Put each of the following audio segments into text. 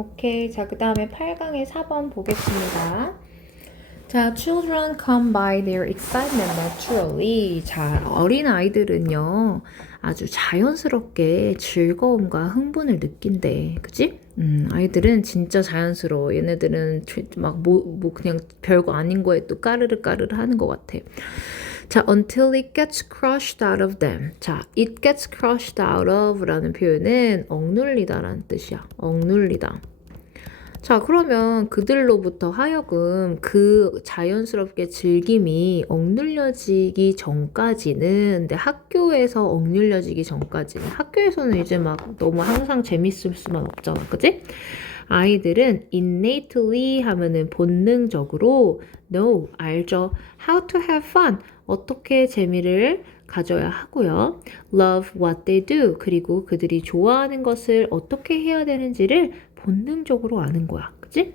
오케이. 자, 그 다음에 8강의 4번 보겠습니다. 자, children come by their excitement naturally. 자, 어린 아이들은요, 아주 자연스럽게 즐거움과 흥분을 느낀대. 그치? 아이들은 진짜 자연스러워. 얘네들은 막 그냥 별거 아닌 거에 또 까르르 까르르 하는 것 같아. 자, until it gets crushed out of them. 자, it gets crushed out of 라는 표현은 억눌리다라는 뜻이야. 억눌리다. 자, 그러면 그들로부터 하여금 그 자연스럽게 즐김이 억눌려지기 전까지는, 근데 학교에서 억눌려지기 전까지는, 학교에서는 이제 막 너무 항상 재밌을 수만 없잖아. 그지? 아이들은 innately 하면은 본능적으로 know, 알죠. how to have fun, 어떻게 재미를 가져야 하고요. love what they do, 그리고 그들이 좋아하는 것을 어떻게 해야 되는지를 본능적으로 아는 거야. 그치?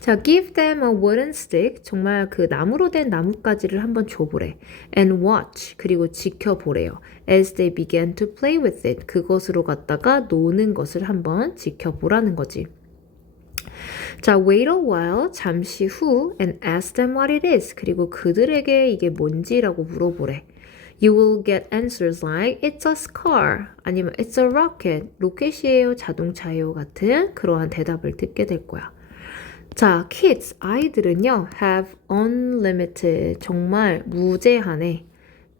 자, give them a wooden stick. 정말 그 나무로 된 나뭇가지를 한번 줘보래. And watch. 그리고 지켜보래요. As they began to play with it. 그것으로 갖다가 노는 것을 한번 지켜보라는 거지. 자, wait a while. 잠시 후. And ask them what it is. 그리고 그들에게 이게 뭔지라고 물어보래. You will get answers like it's a car 아니면 it's a rocket, 로켓이에요, 자동차예요 같은 그러한 대답을 듣게 될 거야. 자, kids, 아이들은요 have unlimited, 정말 무제한의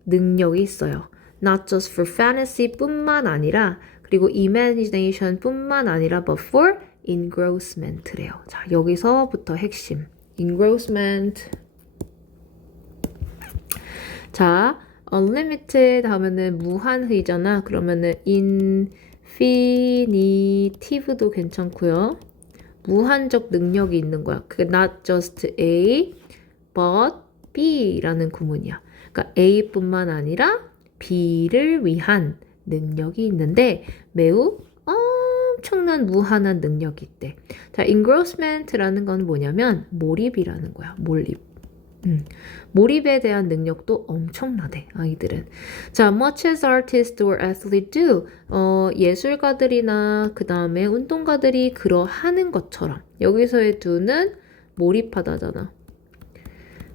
능력이 있어요. Not just for fantasy 뿐만 아니라, 그리고 imagination 뿐만 아니라 but for engrossment래요. 자, 여기서부터 핵심. engrossment. 자, unlimited 하면은 무한의잖아. 그러면은 infinitive도 괜찮고요. 무한적 능력이 있는 거야. 그게 not just A, but B라는 구문이야. 그러니까 A뿐만 아니라 B를 위한 능력이 있는데 매우 엄청난 무한한 능력이 있대. 자, engrossment라는 건 뭐냐면 몰입이라는 거야. 몰입. 몰입에 대한 능력도 엄청나대, 아이들은. 자, much as artists or athletes do. 예술가들이나 그 다음에 운동가들이 그러하는 것처럼. 여기서의 do는 몰입하다잖아.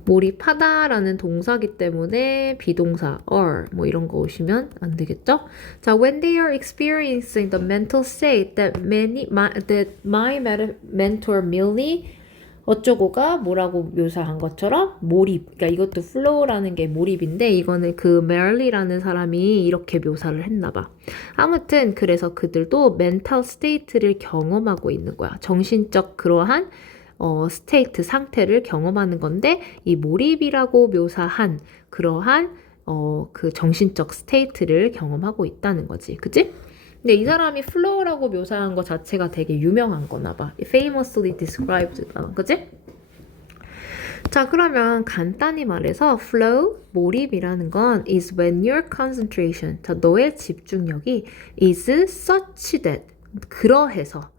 몰입하다라는 동사기 때문에 비동사 or 뭐 이런 거 오시면 안 되겠죠? 자, when they are experiencing the mental state that my mentor Millie 어쩌고가 뭐라고 묘사한 것처럼 몰입. 그러니까 이것도 flow라는 게 몰입인데 이거는 그 메릴리라는 사람이 이렇게 묘사를 했나 봐. 아무튼 그래서 그들도 mental state를 경험하고 있는 거야. 정신적 그러한 스테이트 상태를 경험하는 건데 이 몰입이라고 묘사한 그러한 그 정신적 스테이트를 경험하고 있다는 거지. 그치? 근데 이 사람이 flow라고 묘사한 것 자체가 되게 유명한 거나 봐. famously described. 그치? 자, 그러면 간단히 말해서 flow, 몰입이라는 건 is when your concentration, 자, 너의 집중력이 is such that, 그러해서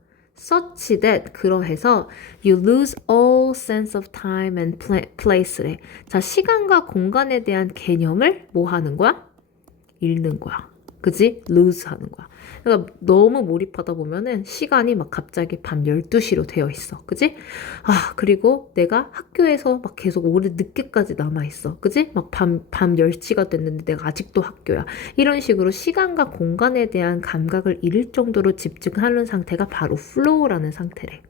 you lose all sense of time and place래. 자, 시간과 공간에 대한 개념을 뭐 하는 거야? 잃는 거야. 그지? lose 하는 거야. 그러니까 너무 몰입하다 보면은 시간이 막 갑자기 밤 12시로 되어 있어. 그지? 아, 그리고 내가 학교에서 막 계속 오래 늦게까지 남아있어. 그지? 막 밤 10시가 됐는데 내가 아직도 학교야. 이런 식으로 시간과 공간에 대한 감각을 잃을 정도로 집중하는 상태가 바로 flow라는 상태래.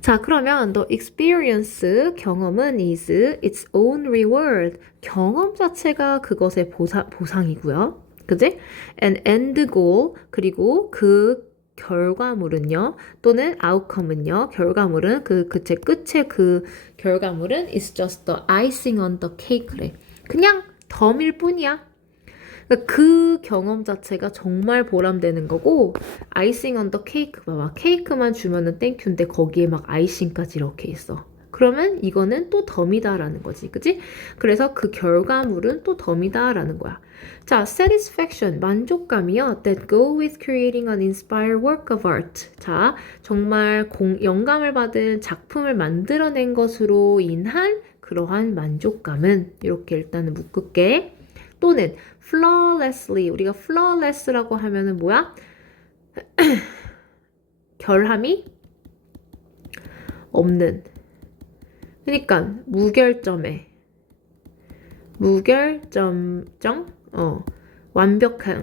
자, 그러면 the experience, 경험은 is its own reward. 경험 자체가 그것의 보상이고요. 그지? And end goal, 그리고 그 결과물은요, 또는 outcome은요, 결과물은 끝의 그 결과물은 is just the icing on the cake래. 그냥 덤일 뿐이야. 그러니까 그 경험 자체가 정말 보람되는 거고, 아이싱 on the cake, 봐봐. 케이크만 주면은 땡큐인데 거기에 막 아이싱까지 이렇게 있어. 그러면 이거는 또 덤이다라는 거지, 그치? 그래서 그 결과물은 또 덤이다라는 거야. 자, satisfaction, 만족감이요. That go with creating an inspired work of art. 자, 정말 영감을 받은 작품을 만들어낸 것으로 인한 그러한 만족감은 이렇게 일단은 묶을게. 또는 flawlessly, 우리가 flawless라고 하면은 뭐야? 결함이 없는. 그러니까 무결점정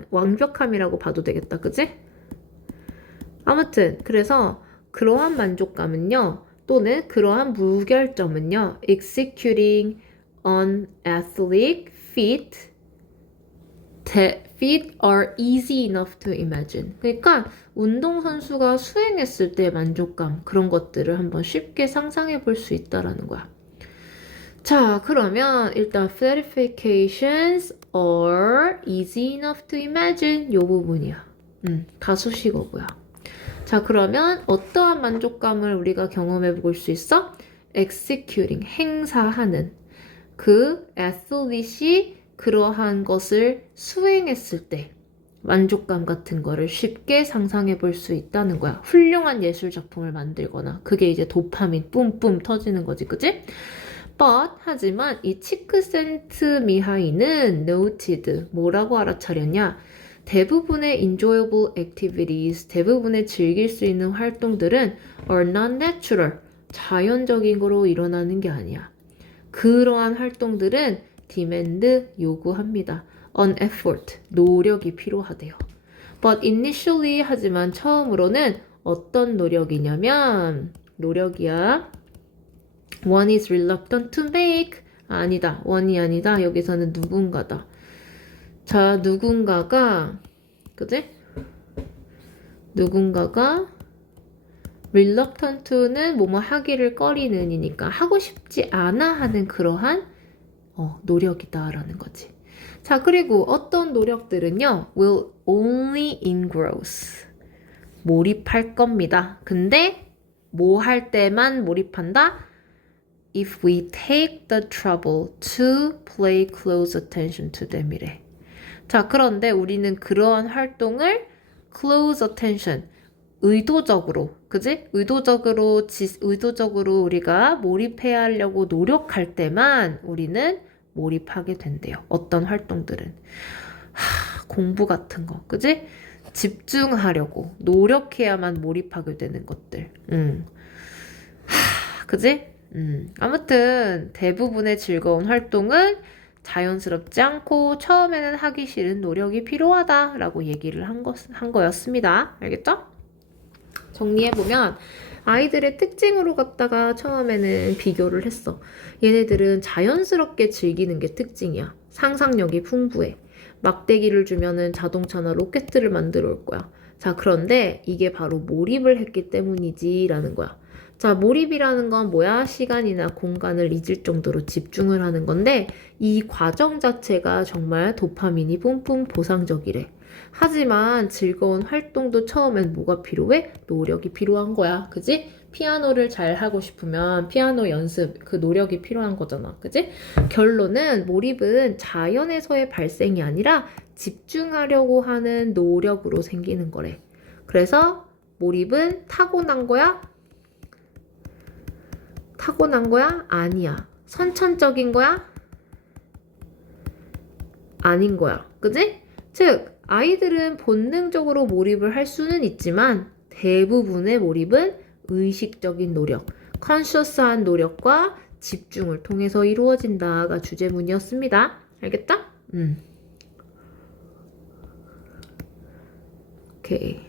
완벽함이라고 봐도 되겠다. 그지? 아무튼 그래서 그러한 만족감은요, 또는 그러한 무결점은요, executing an athletic feat are easy enough to imagine. 그러니까 운동선수가 수행했을 때 만족감, 그런 것들을 한번 쉽게 상상해 볼 수 있다라는 거야. 자, 그러면 일단 verifications are easy enough to imagine 요 부분이야. 가수식어고요. 자, 그러면 어떠한 만족감을 우리가 경험해 볼 수 있어? executing, 행사하는 그 athlete이 그러한 것을 수행했을 때 만족감 같은 거를 쉽게 상상해 볼 수 있다는 거야. 훌륭한 예술 작품을 만들거나 그게 이제 도파민 뿜뿜 터지는 거지, 그치? But 하지만 이 치크센트미하이는 noted 뭐라고 알아차렸냐? 대부분의 enjoyable activities, 대부분의 즐길 수 있는 활동들은 are not natural, 자연적인 거로 일어나는 게 아니야. 그러한 활동들은 demand, 요구합니다. an effort, 노력이 필요하대요. But initially, 하지만 처음으로는 어떤 노력이냐면, 노력이야. One is reluctant to make. 아니다. one이 아니다. 여기서는 누군가다. 자, 누군가가, 그지? 누군가가 reluctant는 뭐뭐 하기를 꺼리는 이니까 하고 싶지 않아 하는 그러한 노력이다라는 거지. 자, 그리고 어떤 노력들은요, will only engross. 몰입할 겁니다. 근데 뭐 할 때만 몰입한다? If we take the trouble to pay close attention to them 이래. 자, 그런데 우리는 그러한 활동을 close attention, 의도적으로, 그지? 의도적으로 우리가 몰입해야 하려고 노력할 때만 우리는 몰입하게 된대요. 어떤 활동들은. 공부 같은 거, 그지? 집중하려고 노력해야만 몰입하게 되는 것들. 그지? 아무튼 대부분의 즐거운 활동은 자연스럽지 않고 처음에는 하기 싫은 노력이 필요하다라고 얘기를 한 거였습니다. 알겠죠? 정리해보면 아이들의 특징으로 갖다가 처음에는 비교를 했어. 얘네들은 자연스럽게 즐기는 게 특징이야. 상상력이 풍부해. 막대기를 주면은 자동차나 로켓을 만들어 올 거야. 자, 그런데 이게 바로 몰입을 했기 때문이지 라는 거야. 자, 몰입이라는 건 뭐야? 시간이나 공간을 잊을 정도로 집중을 하는 건데 이 과정 자체가 정말 도파민이 뿜뿜 보상적이래. 하지만 즐거운 활동도 처음엔 뭐가 필요해? 노력이 필요한 거야. 그지? 피아노를 잘 하고 싶으면 피아노 연습, 그 노력이 필요한 거잖아. 그지? 결론은 몰입은 자연에서의 발생이 아니라 집중하려고 하는 노력으로 생기는 거래. 그래서 몰입은 타고난 거야? 타고난 거야? 아니야. 선천적인 거야? 아닌 거야. 그지? 즉, 아이들은 본능적으로 몰입을 할 수는 있지만 대부분의 몰입은 의식적인 노력, 컨셔스한 노력과 집중을 통해서 이루어진다가 주제문이었습니다. 알겠다? 오케이.